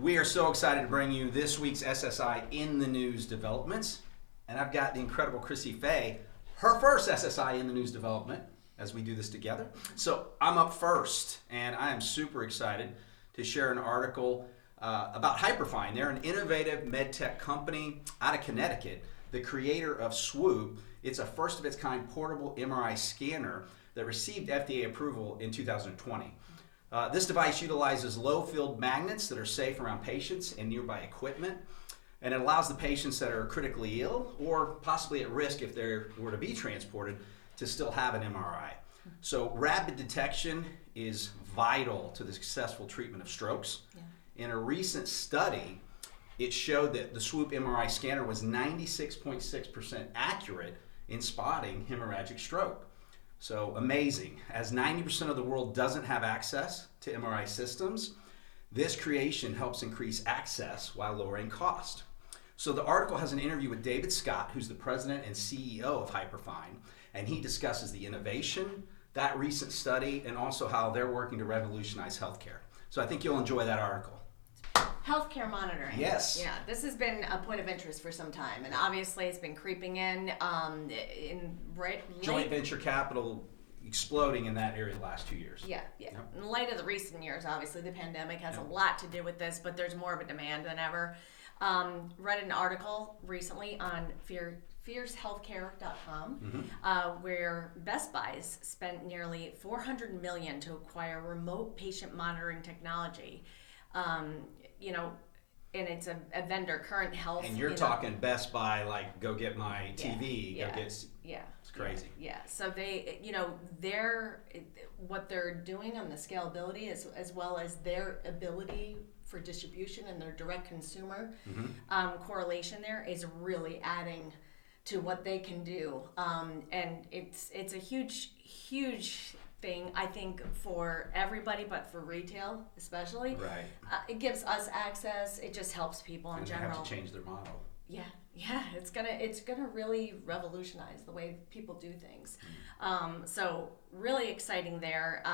We are so excited to bring you this week's SSI in the News developments. And I've got the incredible Chrissy Fay, her first SSI in the News development as we do this together. So I'm up first, and I am super excited to share an article about Hyperfine. They're an innovative med tech company out of Connecticut, the creator of Swoop. It's a first of its kind portable MRI scanner that received FDA approval in 2020. This device utilizes low-field magnets that are safe around patients and nearby equipment, and it allows the patients that are critically ill or possibly at risk if they were to be transported to still have an MRI. So rapid detection is vital to the successful treatment of strokes. Yeah. In a recent study, it showed that the Swoop MRI scanner was 96.6% accurate in spotting hemorrhagic stroke. So amazing. As 90% of the world doesn't have access to MRI systems, this creation helps increase access while lowering cost. So the article has an interview with David Scott, who's the president and CEO of Hyperfine, and he discusses the innovation, that recent study, and also how they're working to revolutionize healthcare. So I think you'll enjoy that article. Healthcare monitoring. Yes. Yeah, this has been a point of interest for some time, and obviously it's been creeping in joint venture capital exploding in that area the last 2 years. Yeah. Yep. In light of the recent years, obviously the pandemic has a lot to do with this, but there's more of a demand than ever. Read an article recently on fiercehealthcare.com where Best Buy's spent nearly $400 million to acquire remote patient monitoring technology. And it's a vendor, Current Health. And you're talking Best Buy, like go get my TV, go get. Yeah. It's crazy. Yeah. So they, what they're doing on the scalability as well as their ability for distribution and their direct consumer correlation there is really adding to what they can do. And it's a huge thing, I think, for everybody, but for retail especially. Right. It gives us access. It just helps people in general. They have to change their model. Yeah. It's gonna really revolutionize the way people do things. So really exciting there.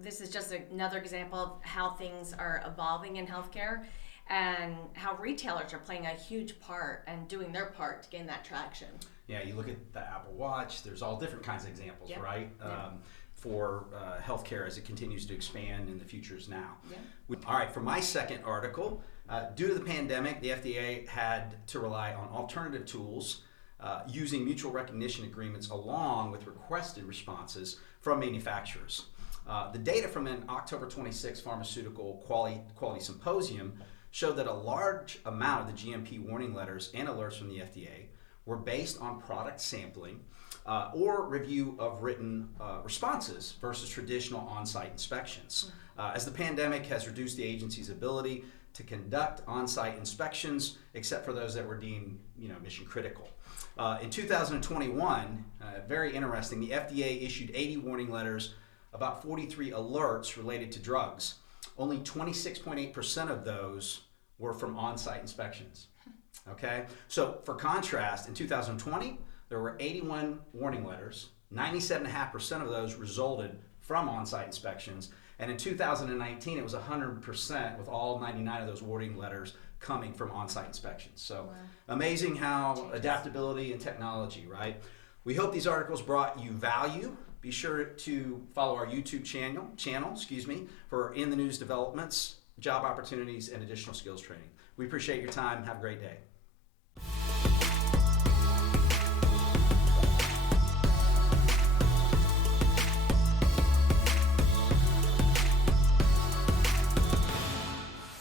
This is just another example of how things are evolving in healthcare, and how retailers are playing a huge part and doing their part to gain that traction. Yeah, you look at the Apple Watch, there's all different kinds of examples, yep. right? For healthcare as it continues to expand and the future is now. Yep. All right, for my second article, due to the pandemic, the FDA had to rely on alternative tools using mutual recognition agreements along with requested responses from manufacturers. The data from an October 26 pharmaceutical quality symposium showed that a large amount of the GMP warning letters and alerts from the FDA were based on product sampling or review of written responses versus traditional on-site inspections. As the pandemic has reduced the agency's ability to conduct on-site inspections, except for those that were deemed mission critical. In 2021, very interesting, the FDA issued 80 warning letters, about 43 alerts related to drugs. Only 26.8% of those were from on-site inspections. Okay, so for contrast, in 2020, there were 81 warning letters. 97.5% of those resulted from on-site inspections. And in 2019, it was 100% with all 99 of those warning letters coming from on-site inspections. So amazing how adaptability and technology, right? We hope these articles brought you value. Be sure to follow our YouTube channel, for in the news developments, job opportunities, and additional skills training. We appreciate your time. Have a great day.